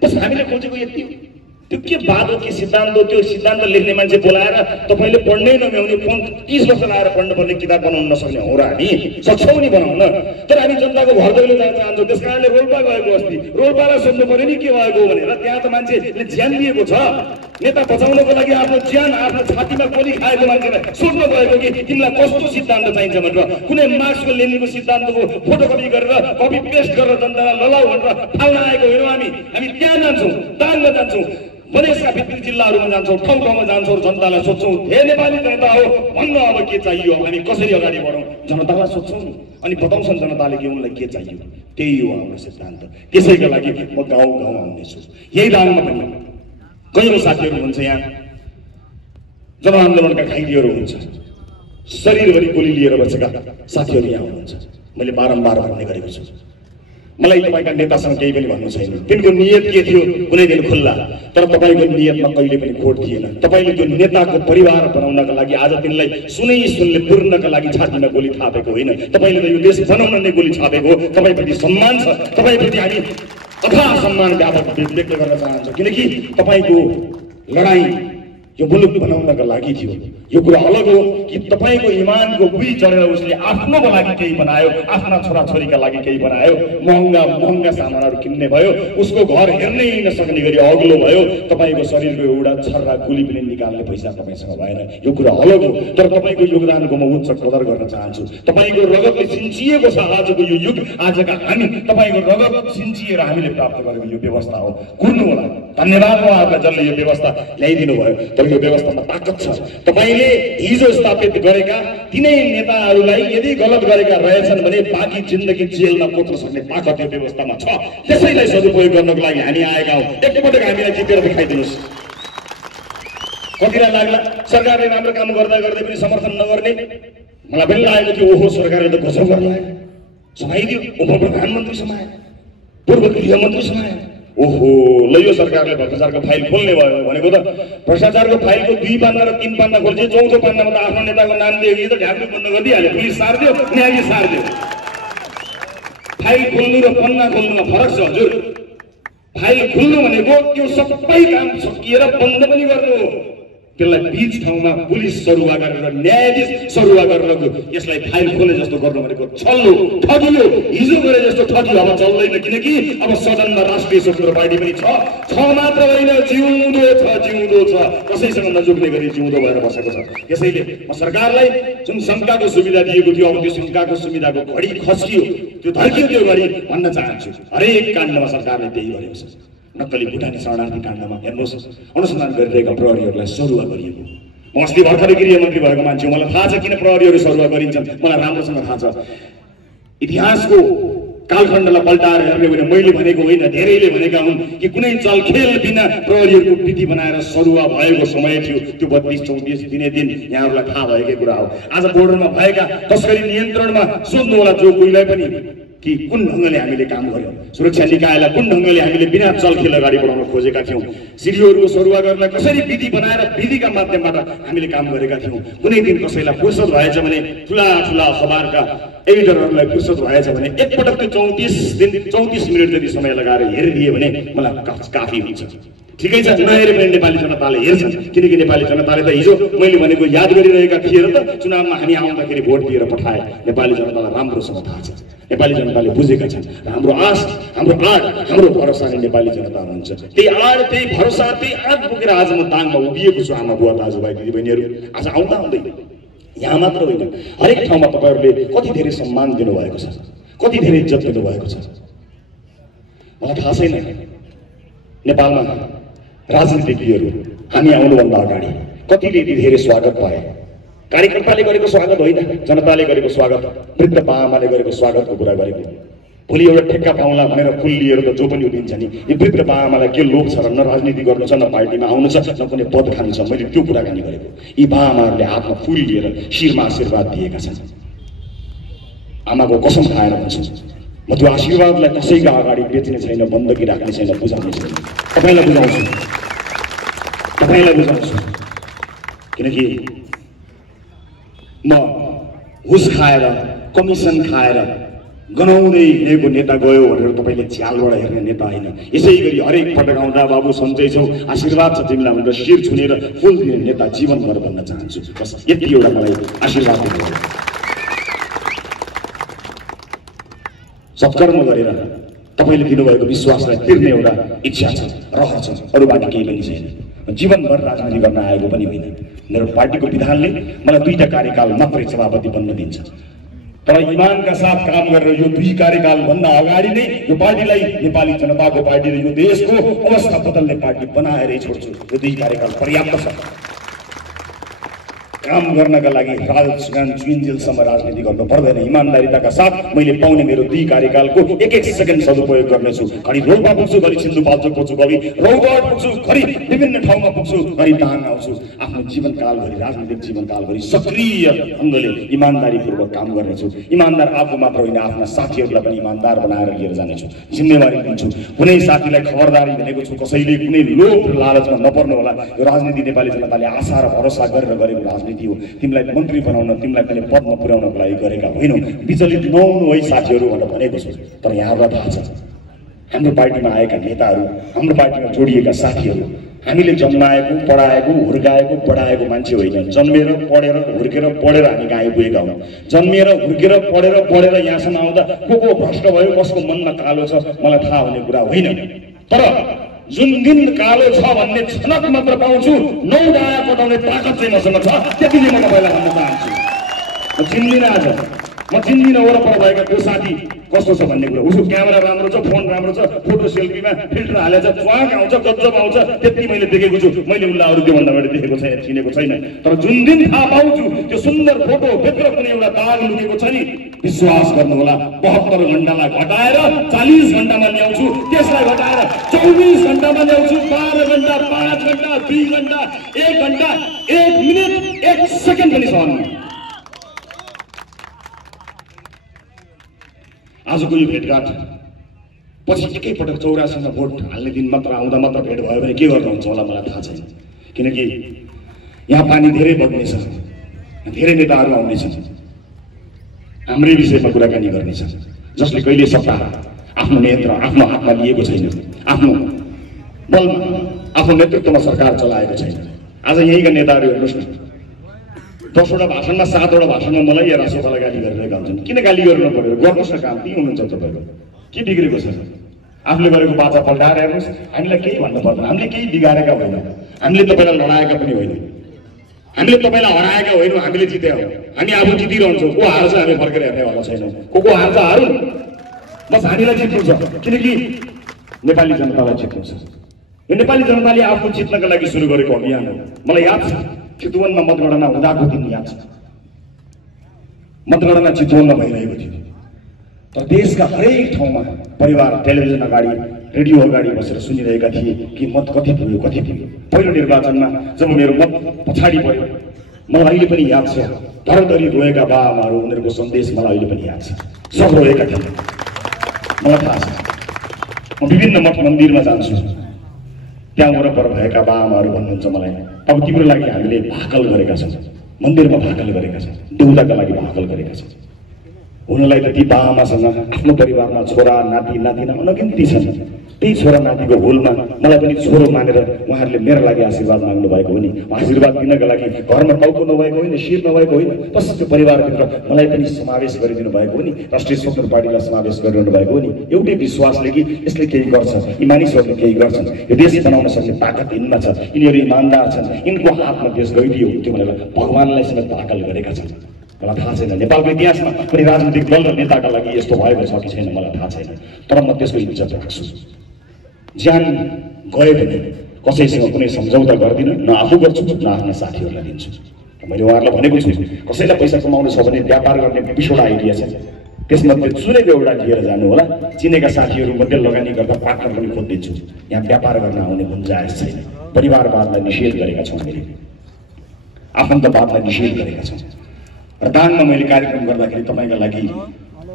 बस हामीले खोजेको यति हो। त्यो के बात हो, के सिद्धान्त हो? त्यो सिद्धान्त लेख्ने मान्छे बोलाएर तपाईँले पढ्नै नभ्याउने 30 वर्ष लगाएर पढ्नुपर्ने किताब बनाउन नसक्ने हो र हामी सक्छौँ नि बनाउन। तर हामी जनताको घर दैलो जान चाहन्छौँ। त्यस कारणले रोल्पा गएको अस्ति, रोल्पालाई सोध्नु पर्यो नि के भएको भनेर। त्यहाँ त मान्छेले ज्यान दिएको छ। नेता बचाउनको लागि आफ्नो ज्यान, आफ्नो छातीमा गोली खाएको मान्छेलाई सोध्नु भएको कि तिमीलाई कस्तो सिद्धान्त चाहिन्छ भनेर। कुनै मार्क्सको लेनिनको सिद्धान्तको फोटोकपी गरेर कपी पेस्ट गरेर जनतालाई ललाउ भनेर फाल्न आएको होइन। हामी त्यहाँ जान्छौँ, दाङमा जान्छौँ, प्रदेशका भित्री जिल्लाहरूमा जान्छौँ, ठाउँ ठाउँमा जान्छौँ, जनतालाई सोध्छौँ हे नेपाली जनता हो भन्न अब के चाहियो, हामी कसरी अगाडि बढौँ, जनतालाई सोध्छौँ नि। अनि बताउँछन् जनताले कि उनलाई के चाहियो। त्यही हो हाम्रो सिद्धान्त। त्यसैका लागि म गाउँ गाउँ आउनेछु। यही दाङमा पनि कयौँ साथीहरू हुन्छ, यहाँ जनआन्दोलनका खैदीहरू हुन्छ, शरीरभरि गोली लिएर बसेका साथीहरू यहाँ हुनुहुन्छ। मैले बारम्बार भन्ने गरेको छु, मलाई तपाईँका नेतासँग केही पनि भन्नु छैन। तिनको नियत के थियो कुनै दिन खुल्ला, तर तपाईँको नियतमा कहिले पनि खोट थिएन। तपाईँले त्यो नेताको परिवार बनाउनका लागि आज तिनलाई सुनले पुर्नका लागि छातीमा गोली थापेको होइन। तपाईँले त यो देश बनाउन नै गोली छापेको हो। तपाईँप्रति सम्मान छ, तपाईँप्रति हामी अथाह सम्मान व्यापक व्यक्त गर्न चाहन्छौँ, किनकि तपाईँको लडाईँ यो मुलुक बनाउनका लागि थियो। यो कुरा अलग हो कि तपाईँको इमानको बुई चढेर उसले आफ्नोको लागि केही बनायो, आफ्ना छोराछोरीका लागि केही बनायो, महँगा सामानहरू किन्ने भयो, उसको घर हेर्नै नसक्ने गरी अग्लो भयो, तपाईँको शरीरको एउटा छर्रा गोली पनि निकाल्ने पैसा तपाईँसँग भएन। यो कुरा अलग हो, तर तपाईँको योगदानको म उच्च कदर गर्न चाहन्छु। तपाईँको रगतले सिन्चिएको छ आजको यो युग। आजका हामी तपाईँको रगत सिन्चिएर हामीले प्राप्त गरेको यो व्यवस्था हो। कुर्नु होला, धन्यवाद हो आपलाई जसले यो व्यवस्था ल्याइदिनु भयो। तर यो व्यवस्थामा ताकत छ। तपाईँले हिजो स्थापित गरेका तिनै नेताहरूलाई यदि गलत गरेका रहेछन् भने बाँकी जिन्दगी जेलमा कोट्न सक्ने ताकत यो व्यवस्थामा छ। त्यसैलाई सदुपयोग गर्नको लागि हामी आएका हौँ। एकपटक हामीलाई जितेर देखाइदिनुहोस्। कतिलाई लाग्ला सरकारले राम्रो काम गर्दा गर्दै पनि समर्थन नगर्ने? मलाई पनि लागेको थियो ओहो सरकारले त गजब गर्न लाग्यो, समाइदियो, उप प्रधानमन्त्री समाए, पूर्व गृहमन्त्री समाए। ओहो ल यो सरकारले भ्रष्टाचारको फाइल खोल्ने भयो भनेको त भ्रष्टाचारको फाइलको 2 पन्ना र 3 पन्ना खोल्छ, 4औं पन्नामा त आफ्नो नेताको नाम दियो कि त ढ्याक्कै बन्द गरिदिहाल्यो, पुलिस सार्दियो, न्यायाधीश सार्दियो। फाइल खोल्नु र पन्ना खोल्नुमा फरक छ हजुर। फाइल खोल्नु भनेको त्यो सबै काम सकिएर बन्द पनि गर्नु हो। त्यसलाई बीच ठाउँमा पुलिस सरुवा गरेर न्यायाधीश सरुवा गरेर यसलाई फाइल खोले जस्तो गर्नु भनेको छल्लो, ठगियो। हिजो गरे जस्तो ठगियो अब चल्दैन, किनकि अब सदनमा राष्ट्रिय स्वतन्त्र पार्टी पनि छ मात्र होइन, जिउँदो छ, कसैसँग नजुग्ने गरी जिउँदो भएर बसेको छ। त्यसैले म सरकारलाई जुन शङ्काको सुविधा दिएको थियो अब त्यो शङ्काको सुविधाको घडी खस्कियो, त्यो धर्कियो त्यो घडी भन्न चाहन्छु। हरेक काण्डमा सरकारले त्यही गरेको छ। नक्कली भुटानी शरणार्थी काण्डमा हेर्नुहोस् अनुसन्धान गरिरहेका प्रहरीहरूलाई सरुवा गरिएको। म अस्ति भर्खरै गृहमन्त्री भएको मान्छे, मलाई थाहा छ किन प्रहरीहरू सरुवा गरिन्छन्, मलाई राम्रोसँग थाहा छ। इतिहासको कालखण्डलाई पल्टाएर हेर्ने भने मैले भनेको होइन, धेरैले भनेका हुन् कि कुनै चलखेल बिना प्रहरीहरूको विधि बनाएर सरुवा भएको समय थियो। त्यो 32-34 दिने दिन यहाँहरूलाई थाहा भएकै कुरा हो। आज बोर्डरमा भएका तस्करी नियन्त्रणमा सोध्नु होला जो कोहीलाई पनि कि कुन ढङ्गले हामीले काम गर्यौँ, सुरक्षा निकायलाई कुन ढङ्गले हामीले बिना चलखेल अगाडि बढाउन खोजेका थियौँ, सिडिओहरूको सरुवा गर्न कसरी विधि बनाएर विधिका माध्यमबाट हामीले काम गरेका थियौँ। कुनै दिन कसैलाई फुर्सद भएछ भने ठुला ठुला अखबारका एडिटरहरूलाई फुर्सद भएछ भने एकपटक त्यो 34 मिनट जति समय लगाएर हेरिदिए भने मलाई काफी हुन्छ। ठिकै छ, नहेरे पनि नेपाली जनताले हेर्छन्, किनकि नेपाली जनताले त हिजो मैले भनेको याद गरिरहेका थिए र त चुनावमा हामी आउँदाखेरि भोट दिएर पठाए। नेपाली जनतालाई राम्रोसँग थाहा छ, नेपाली जनताले बुझेका छन्। हाम्रो आश, हाम्रो आड, हाम्रो भरोसा नै नेपाली जनता हुनुहुन्छ। त्यही आड, त्यही भरोसा, त्यही आड बोकेर आज म दाङमा उभिएको छु। आमा बुवा दाजुभाइ दिदीबहिनीहरू, आज आउँदा आउँदै यहाँ मात्र होइन, हरेक ठाउँमा तपाईँहरूले कति धेरै सम्मान दिनुभएको छ, कति धेरै इज्जत दिनुभएको छ। मलाई थाहा छैन नेपालमा राजनीतिज्ञहरू हामी आउनुभन्दा अगाडि कतिले यति धेरै स्वागत पाए। कार्यकर्ताले गरेको स्वागत होइन, जनताले गरेको स्वागत, वृद्ध बाआमाले गरेको स्वागतको कुरा गरेको। भोलि एउटा ठेक्का पाउला भनेर फुल लिएर त जो पनि उभिन्छ नि, यी वृद्ध बाआमालाई के लोभ छ र न राजनीति गर्नु छ, न पार्टीमा आउनु छ, न कुनै पद खानु छ। मैले त्यो कुराकानी गरेको। यी बाआमाहरूले हातमा फुल लिएर शिरमा आशीर्वाद दिएका छन्। आमाको कसम खाएर भन्छु, म त्यो आशीर्वादलाई कसैका अगाडि बेच्ने छैन, बन्दकी राख्ने छैन, बुझाउने छैन। तपाईँलाई बुझाउँछु किनकि म घुस खाएर, कमिसन खाएर गनाउँदै हिँडेको नेता गयो भनेर तपाईँले झ्यालबाट हेर्ने नेता होइन। यसै गरी हरेक पटक आउँदा बाबु सन्चै छौ, आशीर्वाद छ तिमीलाई भनेर शिर छुनेर फुल दिने नेता जीवनभर भन्न चाहन्छु। बस यति एउटा मलाई आशीर्वाद दिनु। सत्कर्म गरेर तपाईँले दिनुभएको विश्वासलाई तिर्ने एउटा इच्छा छ, रहर छ, अरूबाट केही पनि छैन। जीवनभर राजनीति गर्न आएको पनि होइन। मेरो पार्टीको विधानले मलाई 2टा कार्यकाल मात्रै सभापति बन्न दिन्छ। तर इमानका साथ काम गरेर यो 2 कार्यकाल भन्दा अगाडि नै यो पार्टीलाई, नेपाली जनताको पार्टी र यो देशको अवस्था बदल्ने पार्टी बनाएरै छोड्छु। यो 2 कार्यकाल पर्याप्त छ। काम गर्नका लागि राजगान चुइन्जेलसम्म राजनीति गर्नु पर्दैन। इमानदारिताका साथ मैले पाउने मेरो 2 कार्यकालको एक सेकेन्ड सदुपयोग गर्नेछु। घरि रोल्पा पुग्छु, घरि सिन्धुपाल्चोक पुग्छु, घरि रौगढ पुग्छु, घरि विभिन्न ठाउँमा पुग्छु, घरि दाङ आउँछु। आफ्नो जीवनकालभरि, राजनीतिक जीवनकालभरि सक्रिय ढङ्गले इमानदारीपूर्वक काम गर्नेछु। इमानदार आफू मात्र होइन, आफ्ना साथीहरूलाई पनि इमानदार बनाएर लिएर जानेछु। जिम्मेवारी लिन्छु। कुनै साथीलाई खबरदारी भनेको छु, कसैले कुनै लोभ र लालचमा नपर्नु होला। यो राजनीति नेपाली जनताले आशा र भरोसा गरेर गरेको राजनीति हो। तिमीलाई मन्त्री बनाउन, तिमीलाई कुनै पदमा पुर्याउनको लागि गरेका होइनौ। विचलित नहुनु है साथीहरू भनेर भनेको छु। तर यहाँहरूलाई थाहा छ, हाम्रो पार्टीमा आएका नेताहरू, हाम्रो पार्टीमा जोडिएका साथीहरू हामीले जन्माएको, पढाएको, हुर्काएको, बढाएको मान्छे होइन। जन्मेर, पढेर, हुर्केर, पढेर हामी कहाँ आइपुगेका हौँ। जन्मेर, हुर्केर, पढेर, पढेर यहाँसम्म आउँदा को भ्रष्ट भयो, कसको मनमा कालो छ मलाई थाहा हुने कुरा होइन। तर जुन दिन कालो छ भन्ने छनक मात्र पाउँछु, 9 डाँडा कटाउने ताकत चाहिँ मसँग छ। त्यति नै म तपाईँलाई भन्न चाहन्छु। म चिन्दिनँ, आज म चिन्दिनँ वरपर भएका त्यो साथी कस्तो छ भन्ने कुरा। उसको क्यामेरा राम्रो छ, फोन राम्रो छ, फोटो सेल्फीमा फिल्टर हालेछ, च्वाक आउँछ, गजब आउँछ, त्यति मैले देखेको छु। मैले उसलाई अरू त्योभन्दा बढी देखेको छैन, चिनेको छैन। तर जुन दिन थाहा पाउँछु त्यो सुन्दर फोटो भित्र कुनै एउटा दाग लुकेको छ नि, विश्वास गर्नुहोला 72 घण्टालाई घटाएर 40 घण्टामा ल्याउँछु। त्यसलाई घटाएर 24 घण्टामा ल्याउँछु। 12 घण्टा, 5 घण्टा, 2 घण्टा, 1 घण्टा, 1 मिनट, 1 सेकेन्ड पनि सहन्न। आजको यो भेटघाट पछि एकैपटक 84मा भोट हाल्ने दिन मात्र आउँदा मात्र भेट भयो भने के गर्नुहुन्छ होला मलाई थाहा छैन। किनकि यहाँ पानी धेरै बग्नेछ, धेरै नेताहरू आउनेछन्, हाम्रै विषयमा कुराकानी गर्नेछ, जसले कहिले सत्ता आफ्नो नियन्त्रण आफ्नो हातमा लिएको छैन, आफ्नो बलमा, आफ्नो नेतृत्वमा सरकार चलाएको छैन। आज यहीँका नेताहरू हेर्नुहोस् न, 10वटा भाषणमा 7वटा भाषणमा मलाई या रासोपालाई गाली गरिरहेका हुन्छन्। किन गाली गर्नु पर्यो? गर्नुहोस् न काम, के हुनुहुन्छ तपाईँको? के बिग्रेको छ? आफूले गरेको बाचा पल्टाएर हेर्नुहोस्। हामीलाई केही भन्नु पर्दैन, हामीले केही बिगारेका होइनौँ, हामीले तपाईँलाई लडाएका पनि होइन, हामीले तपाईँलाई हराएका होइनौँ, हामीले जितेका हौँ। हामी आफू जितिरहन्छौँ, को हार्छ हामी फर्केर हेर्नेवाला छैनौँ। को हार्छ हारुन्, बस हामीलाई जित्नु छ। किनकि नेपाली जनतालाई जित्नु छ। यो नेपाली जनताले आफू जित्नका लागि सुरु गरेको अभियान हो। मलाई याद छ चितवनमा मतगणना हुँदाको दिन याद छ। मतगणना चितवनमा भइरहेको थियो, तर देशका हरेक ठाउँमा परिवार टेलिभिजन अगाडि रेडियो अगाडि बसेर सुनिरहेका थिए कि मत कति पुग्यो कति पुग्यो। पहिलो निर्वाचनमा जब मेरो मत पछाडि पर्यो, मलाई अहिले पनि याद छ धरधरी रोएका बाआमाहरू, उनीहरूको सन्देश मलाई अहिले पनि याद छ। सब रोएका थिए। मलाई थाहा छ, म विभिन्न मठ मन्दिरमा जान्छु, त्यहाँ वरपर भएका बाआमाहरू भन्नुहुन्छ मलाई, अब तिम्रो लागि हामीले भाकल गरेका छौँ, मन्दिरमा भाकल गरेका छौँ, देउताका लागि भाकल गरेका छौँ। हुनलाई त ती बाआमासँग आफ्नो परिवारमा छोरा नाति नातिना अनगिन्ती छन्। त्यही छोरा नातिको भुलमा मलाई पनि छोरो मानेर उहाँहरूले मेरो लागि आशीर्वाद माग्नु भएको हो नि। आशीर्वाद दिनका लागि घरमा टाउको नभएको होइन, शिर नभएको होइन, बस त्यो परिवारभित्र मलाई पनि समावेश गरिदिनु भएको हो नि। राष्ट्रिय स्वतन्त्र पार्टीलाई समावेश गरिरहनु भएको हो नि, एउटै विश्वासले कि यसले केही गर्छ, यी मानिसहरूले केही गर्छन्, यो देश बनाउन सक्ने ताकत यिनमा छ, यिनीहरू इमान्दार छन्, यिनको हातमा देश गइदियो त्यो भनेर भगवानलाई समेत भाकल गरेका छन्। मलाई थाहा छैन नेपालको इतिहासमा कुनै राजनीतिक दल र नेताका लागि यस्तो भएको छ कि छैन, मलाई थाहा छैन, तर म त्यसको इज्जत राख्छु। ज्यान गए पनि कसैसँग कुनै सम्झौता गर्दिनँ, न आफू गर्छु न आफ्ना साथीहरूलाई दिन्छु। मैले उहाँहरूलाई भनेको छु, कसैलाई पैसा कमाउनु छ भने व्यापार गर्ने 20वटा आइडिया छ, त्यसमध्ये चुनेको एउटा लिएर जानु होला। चिनेका साथीहरू मध्ये लगानी गर्दा पार्टनर पनि खोजिदिन्छु। यहाँ व्यापार गर्न आउने गुन्जायस छैन। परिवारवादलाई निषेध गरेका छौँ, हामीले आफन्तवादलाई निषेध गरेका छौँ। र दाङमा मैले कार्यक्रम गर्दाखेरि तपाईँका लागि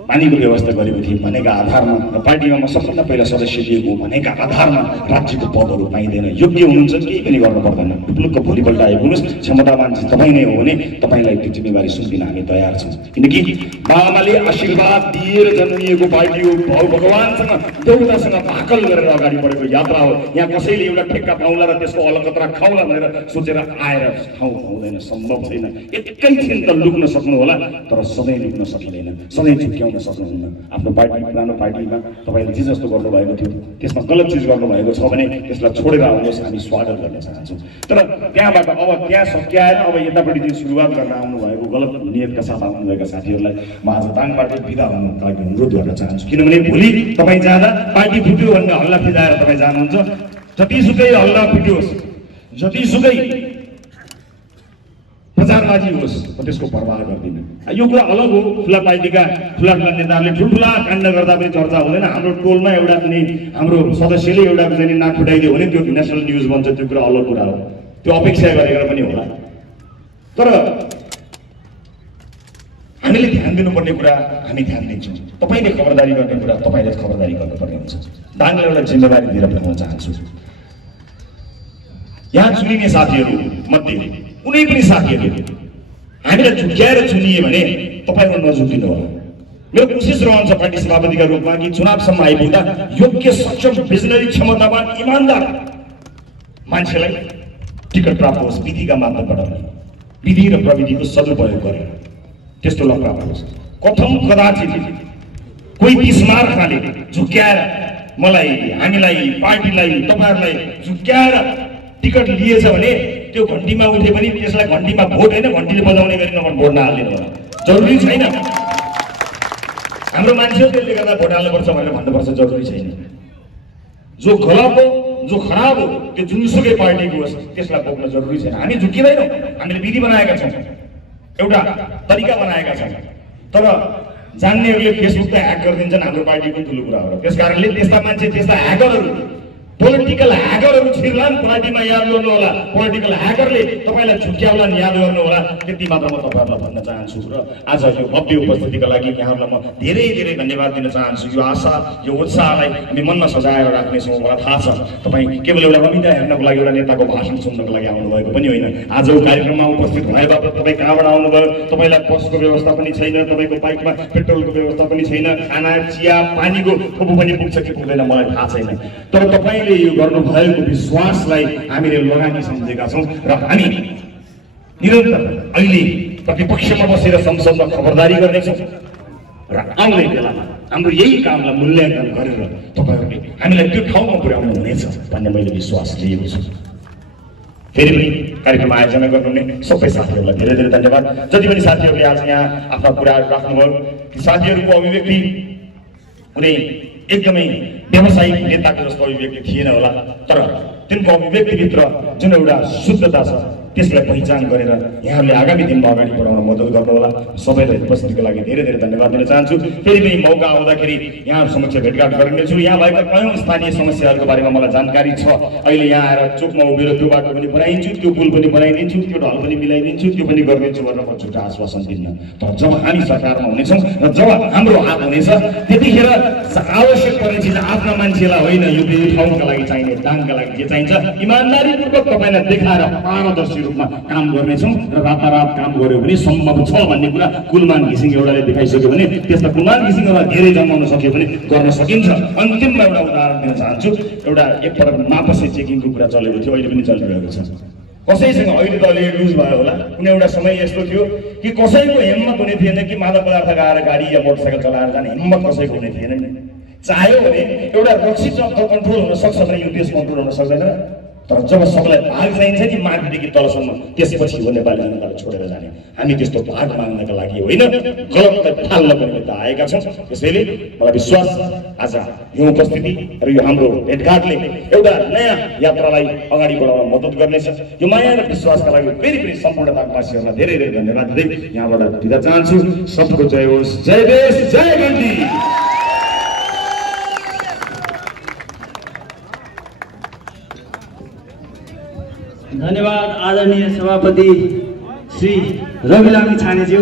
पानीको व्यवस्था गरेको थिएँ भनेका आधारमा, र पार्टीमा म सबभन्दा पहिला सदस्य दिएको भनेका आधारमा राज्यको पदहरू पाइँदैन। योग्य हुनुहुन्छ केही पनि गर्नु पर्दैन, टुप्लुक्क भोलिपल्ट आइपुग्नुहोस्, क्षमतावान चाहिँ तपाईँ नै हो भने तपाईँलाई त्यो जिम्मेवारी सुम्पिन हामी तयार छौँ। किनकि बाबाले आशीर्वाद दिएर जन्मिएको पार्टी हो, भगवानसँग देउतासँग भाकल गरेर अगाडि बढेको यात्रा हो। यहाँ कसैले एउटा ठेक्का पाउला र त्यसको अलकत्रा खाउला भनेर सोचेर आएर ठाउँ पाउँदैन, सम्भव छैन। एकैछिन त लुक्न सक्नु होला, तर सधैँ लुक्न सकिँदैन, सधैँ झुक्क्याउन सक्नुहुन्न। आफ्नो पार्टी पुरानो पार्टीमा तपाईँले जे जस्तो गर्नुभएको थियो त्यसमा गलत चिज गर्नुभएको छ भने त्यसलाई छोडेर आउनुहोस्, हामी स्वागत गर्न चाहन्छौँ। तर त्यहाँबाट अब त्यहाँ सकिआएर अब यतापट्टि चाहिँ सुरुवात गर्न आउनुभएको गलत नियतका साथ आउनुभएका साथीहरूलाई म आज दाङबाट बिदा हुनुको लागि अनुरोध गर्न चाहन्छु। किनभने भोलि तपाईँ जाँदा पार्टी फुट्यो भनेर हल्ला फिजाएर तपाईँ जानुहुन्छ, जतिसुकै हल्ला फिट्योस्, जतिसुकै प्रचारबाजी होस्, म त्यसको परवाह गर्दिनँ। यो कुरा अलग हो, ठुला पार्टीका ठुला ठुला नेताहरूले ठुल्ठुला काण्ड गर्दा पनि चर्चा हुँदैन। हाम्रो टोलमा एउटा कुनै हाम्रो सदस्यले एउटा चाहिँ नाक फुटाइदियो भने त्यो नेसनल न्युज बन्छ, त्यो कुरा अलग कुरा हो, त्यो अपेक्षा गरेर पनि होला। तर हामीले ध्यान दिनुपर्ने कुरा हामी ध्यान दिन्छौँ, तपाईँले खबरदारी गर्ने कुरा तपाईँले खबरदारी गर्नुपर्ने हुन्छ। दाङलाई एउटा जिम्मेवारी दिएर पठाउन चाहन्छु। यहाँ चुनिने साथीहरू मध्ये कुनै पनि साथीहरूले हामीलाई झुक्क्याएर चुनिए भने तपाईँहरू नझुक्किनु होला। मेरो कोसिस रहन्छ पार्टी सभापतिका रूपमा कि चुनावसम्म आइपुग्दा योग्य सक्षम भिजनरी क्षमतावान इमान्दार मान्छेलाई टिकट प्राप्त होस्, विधिका माध्यमबाट विधि र प्रविधिको सदुपयोग गरेर त्यस्तो लाभ प्राप्त होस्। कथम कदाचित कोही तिसमार्खाले झुक्क्याएर मलाई हामीलाई पार्टीलाई तपाईँहरूलाई झुक्क्याएर टिकट लिएछ भने त्यो घन्टीमा उठे पनि त्यसलाई घन्टीमा भोट होइन घन्टीले बजाउने गरी नम्बर भोट नहालिदिनु होला, जरुरी छैन। हाम्रो मान्छेहरू त्यसले गर्दा भोट हाल्नुपर्छ भनेर भन्नुपर्छ, जरुरी छैन। जो गलत हो, जो खराब हो, त्यो जुनसुकै पार्टीको होस् त्यसलाई बोक्न जरुरी छैन। हामी झुक्किँदैनौँ, हामीले विधि बनाएका छौँ, एउटा तरिका बनाएका छौँ। तर जान्नेहरूले फेसबुक त ह्याक गरिदिन्छन्, हाम्रो पार्टीको ठुलो कुरा हो। त्यस कारणले त्यस्ता मान्छे, त्यस्ता ह्याकरहरू, पोलिटिकल ह्याकरहरू छिर्लान् पार्टीमा, याद गर्नु होला। पोलिटिकल ह्याकरले तपाईँलाई झुक्क्याउलान्, याद गर्नु होला। त्यति मात्र म तपाईँहरूलाई भन्न चाहन्छु। र आज यो भव्य उपस्थितिका लागि यहाँहरूलाई म धेरै धेरै धन्यवाद दिन चाहन्छु। यो आशा, यो उत्साहलाई हामी मनमा सजाएर राख्नेछौँ। मलाई थाहा छ तपाईँ केवल एउटा रमिता हेर्नको लागि, एउटा नेताको भाषण सुन्नको लागि आउनुभएको पनि होइन। आजको कार्यक्रममा उपस्थित भए बापत तपाईँ कहाँबाट आउनुभयो, तपाईँलाई बसको व्यवस्था पनि छैन, तपाईँको बाइकमा पेट्रोलको व्यवस्था पनि छैन, खाना चिया पानीको खोपु पनि पुग्छ कि पुग्दैन मलाई थाहा छैन। तर तपाईँ यो गर्नुभएको विश्वासलाई हामीले लगानी सम्झेका छौँ र हामी निरन्तर अहिले प्रतिपक्षमा बसेर संसदमा खबरदारी गर्नेछौँ र आउने बेलामा हाम्रो यही कामलाई मूल्याङ्कन गरेर तपाईँहरूले हामीलाई त्यो ठाउँमा पुर्याउनु हुनेछ भन्ने मैले विश्वास लिएको छु। फेरि पनि कार्यक्रम आयोजना गर्नुहुने सबै साथीहरूलाई धेरै धेरै धन्यवाद। जति पनि साथीहरूले आज यहाँ आफ्ना कुराहरू राख्नुभयो, ती साथीहरूको अभिव्यक्ति कुनै एकदमै व्यावसायिक नेताको जस्तो अभिव्यक्ति थिएन होला, तर तिनको अभिव्यक्तिभित्र जुन एउटा शुद्धता छ त्यसलाई पहिचान गरेर यहाँहरूले आगामी दिनमा अगाडि बढाउन मद्दत गर्नुहोला। सबैलाई उपस्थितिको लागि धेरै धेरै धन्यवाद दिन चाहन्छु। फेरि पनि मौका आउँदाखेरि यहाँहरू समक्ष भेटघाट गरिनेछु। यहाँ भएका कयौँ स्थानीय समस्याहरूको बारेमा मलाई जानकारी छ। अहिले यहाँ आएर चोकमा उभिएर त्यो बाटो पनि बनाइदिन्छु, त्यो पुल पनि बनाइदिन्छु, त्यो ढल पनि मिलाइदिन्छु, त्यो पनि गरिदिन्छु भनेर म झुटा आश्वासन दिन्न। तर जब हामी सरकारमा हुनेछौँ र जब हाम्रो हात हुनेछ त्यतिखेर आवश्यक पर्ने चिज आफ्ना मान्छेलाई होइन, यो ठाउँका लागि चाहिने दाङका लागि के चाहिन्छ इमान्दारीपूर्वक तपाईँलाई देखाएर पारदर्शी रूपमा काम गर्नेछौँ र रातारात काम गर्यो भने सम्भव छ भन्ने कुरा कुलमान घिसिङ एउटाले देखाइसक्यो भने त्यस्ता कुलमान घिसिङहरूलाई धेरै जन्माउन सक्यो भने गर्न सकिन्छ। अन्तिममा एउटा उदाहरण दिन चाहन्छु। एउटा एकपटक मापसे चेकिङको कुरा चलेको थियो, अहिले पनि चलिरहेको छ। कसैसँग अहिले त अलि लुज भयो होला, कुनै एउटा समय यस्तो थियो कि कसैको हिम्मत हुने थिएन कि मादक पदार्थ खाएर गाडी या मोटरसाइकल चलाएर जाने हिम्मत कसैको हुने थिएन नि। चाह्यो भने एउटा रक्सी कन्ट्रोल हुन सक्छ भने यो देश कन्ट्रोल हुन सक्दैन। तर जब सबैलाई भाग चाहिन्छ नि माथिदेखि तलसम्म, त्यसपछि हो नेपाली जनतालाई छोडेर जाने। हामी त्यस्तो भाग माग्नका लागि होइन, गलतलाई फाल्नको निमित्त आएका छौँ। त्यसैले मलाई विश्वास आज यो उपस्थिति र यो हाम्रो भेटघाटले एउटा नयाँ यात्रालाई अगाडि बढाउन मद्दत गर्नेछ। यो माया र विश्वासका लागि फेरि पनि सम्पूर्ण ताकवासीहरूलाई धेरै धेरै धन्यवाद दिँदै यहाँबाट बिदा चाहन्छु। सबको जय होस्, जय देश, जय गण्डी। धन्यवाद आदरणीय सभापति श्री रवि लामी छानेज्यू।